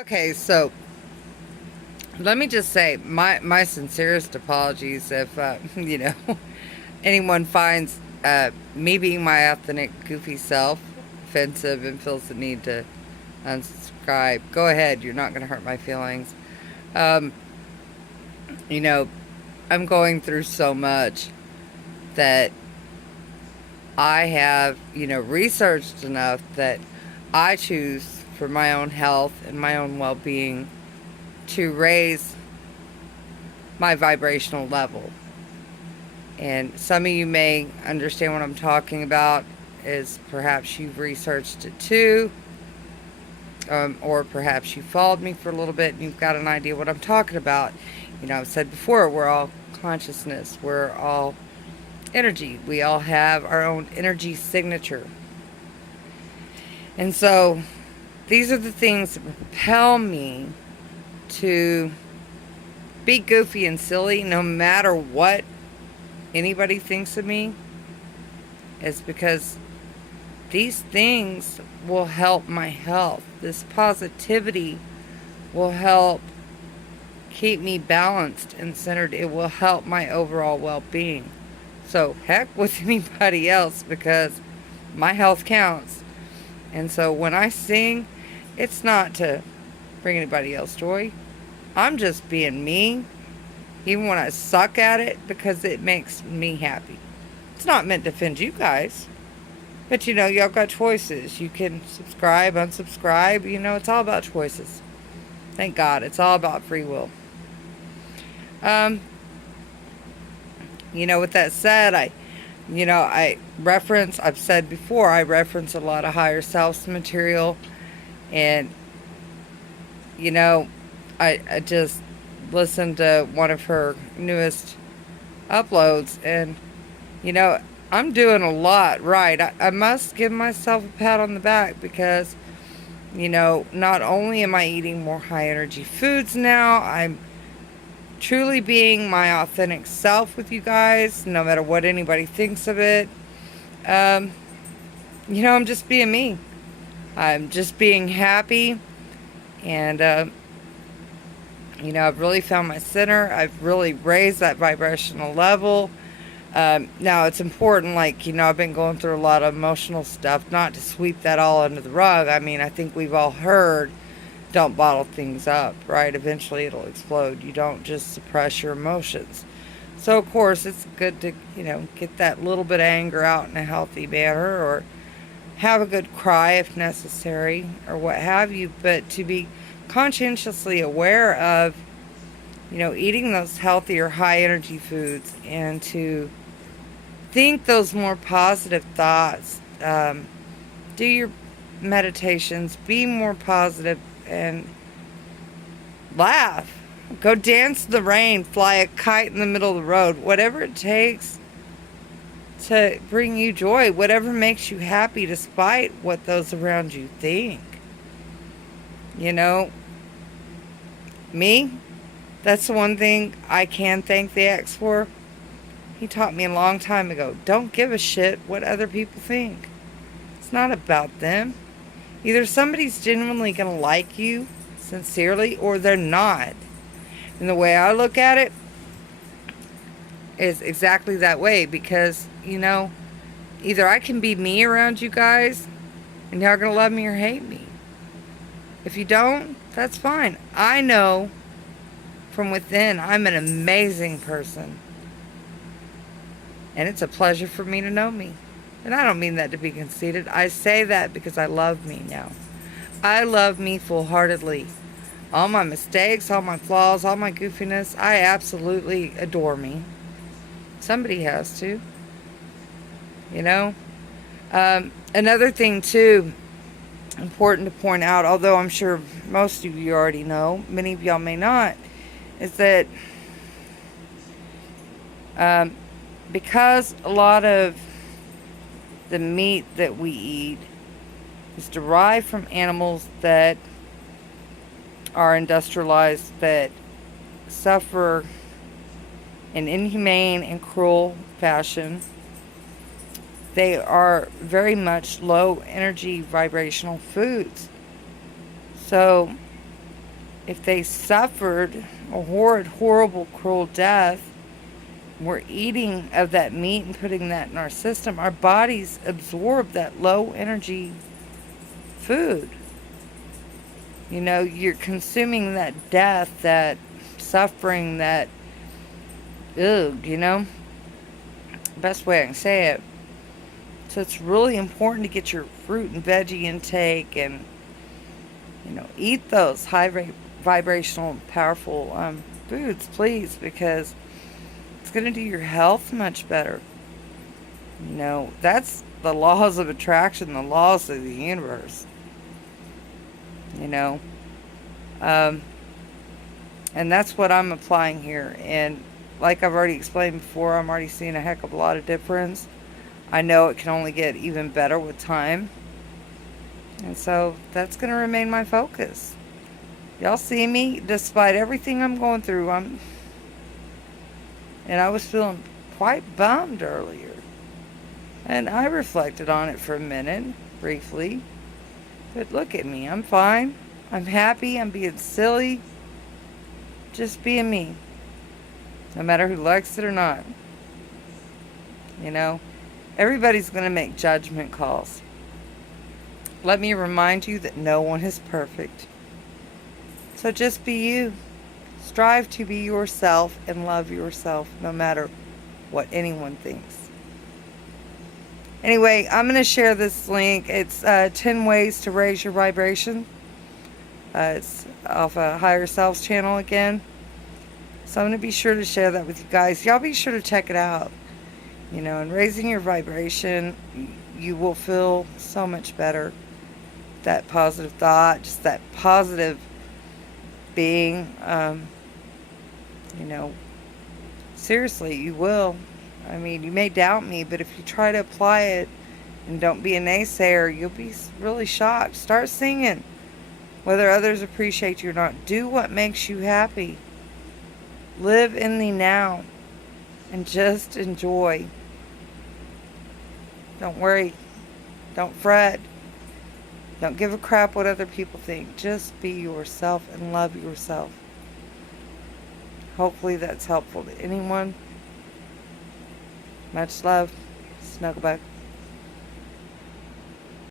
Okay, so let me just say my sincerest apologies if anyone finds me being my authentic goofy self offensive and feels the need to unsubscribe. Go ahead, you're not going to hurt my feelings. Um, you know, I'm going through so much that I have researched enough that I choose for my own health and my own well-being to raise my vibrational level. And some of you may understand what I'm talking about, is perhaps you've researched it too, or perhaps you followed me for a little bit and you've got an idea what I'm talking about. I've said before, we're all consciousness, we're all energy, we all have our own energy signature. And so these are the things that propel me to be goofy and silly no matter what anybody thinks of me, is because these things will help my health. This positivity will help keep me balanced and centered. It will help my overall well-being. So heck with anybody else, because my health counts. And so when I sing, it's not to bring anybody else joy. I'm just being me, even when I suck at it, because it makes me happy. It's not meant to offend you guys. But y'all got choices. You can subscribe, unsubscribe. It's all about choices. Thank God. It's all about free will. With that said, I've said before, I reference a lot of higher selves material. And, I just listened to one of her newest uploads, and, I'm doing a lot right. I must give myself a pat on the back because, not only am I eating more high energy foods now, I'm truly being my authentic self with you guys, no matter what anybody thinks of it. I'm just being me. I'm just being happy. And, I've really found my center. I've really raised that vibrational level. Now it's important, I've been going through a lot of emotional stuff, not to sweep that all under the rug. I think we've all heard, don't bottle things up, right? Eventually it'll explode. You don't just suppress your emotions. So of course it's good to, get that little bit of anger out in a healthy manner, or have a good cry if necessary, or what have you, but to be conscientiously aware of, eating those healthier high energy foods, and to think those more positive thoughts. Do your meditations, be more positive, and laugh. Go dance in the rain, fly a kite in the middle of the road, whatever it takes to bring you joy, whatever makes you happy despite what those around you think. Me, that's the one thing I can thank the ex for. He taught me a long time ago, don't give a shit what other people think. It's not about them. Either somebody's genuinely going to like you sincerely, or they're not. And the way I look at it is exactly that way, because, either I can be me around you guys and y'all going to love me or hate me. If you don't, that's fine. I know from within I'm an amazing person. And it's a pleasure for me to know me. And I don't mean that to be conceited. I say that because I love me now. I love me full-heartedly. All my mistakes, all my flaws, all my goofiness, I absolutely adore me. Somebody has to. Another thing, too, important to point out, although I'm sure most of you already know, many of y'all may not, is that because a lot of the meat that we eat is derived from animals that are industrialized, that suffer in inhumane and cruel fashion, they are very much low energy vibrational foods. So if they suffered a horrid, horrible, cruel death, we're eating of that meat and putting that in our system. Our bodies absorb that low energy food. You know, you're consuming that death, that suffering, that ugh, you know, best way I can say it. So it's really important to get your fruit and veggie intake and, you know, eat those vibrational, powerful foods, please, because it's going to do your health much better. You know, that's the laws of attraction, the laws of the universe. You know, um, and that's what I'm applying here. And like I've already explained before, I'm already seeing a heck of a lot of difference. I know it can only get even better with time. And so that's going to remain my focus. Y'all see me, despite everything I'm going through, and I was feeling quite bummed earlier. And I reflected on it for a minute, briefly. But look at me, I'm fine. I'm happy, I'm being silly. Just being me. No matter who likes it or not. You know, everybody's going to make judgment calls. Let me remind you that no one is perfect. So just be you. Strive to be yourself and love yourself no matter what anyone thinks. Anyway, I'm going to share this link. It's 10 ways to raise your vibration. It's off a Higher Selves channel again. So I'm going to be sure to share that with you guys. Y'all be sure to check it out. You know, and raising your vibration, you will feel so much better. That positive thought, just that positive being, you know, seriously, you will. I mean, you may doubt me, but if you try to apply it and don't be a naysayer, you'll be really shocked. Start singing, whether others appreciate you or not. Do what makes you happy. Live in the now and just enjoy. Don't worry. Don't fret. Don't give a crap what other people think. Just be yourself and love yourself. Hopefully that's helpful to anyone. Much love. Snugglebutt.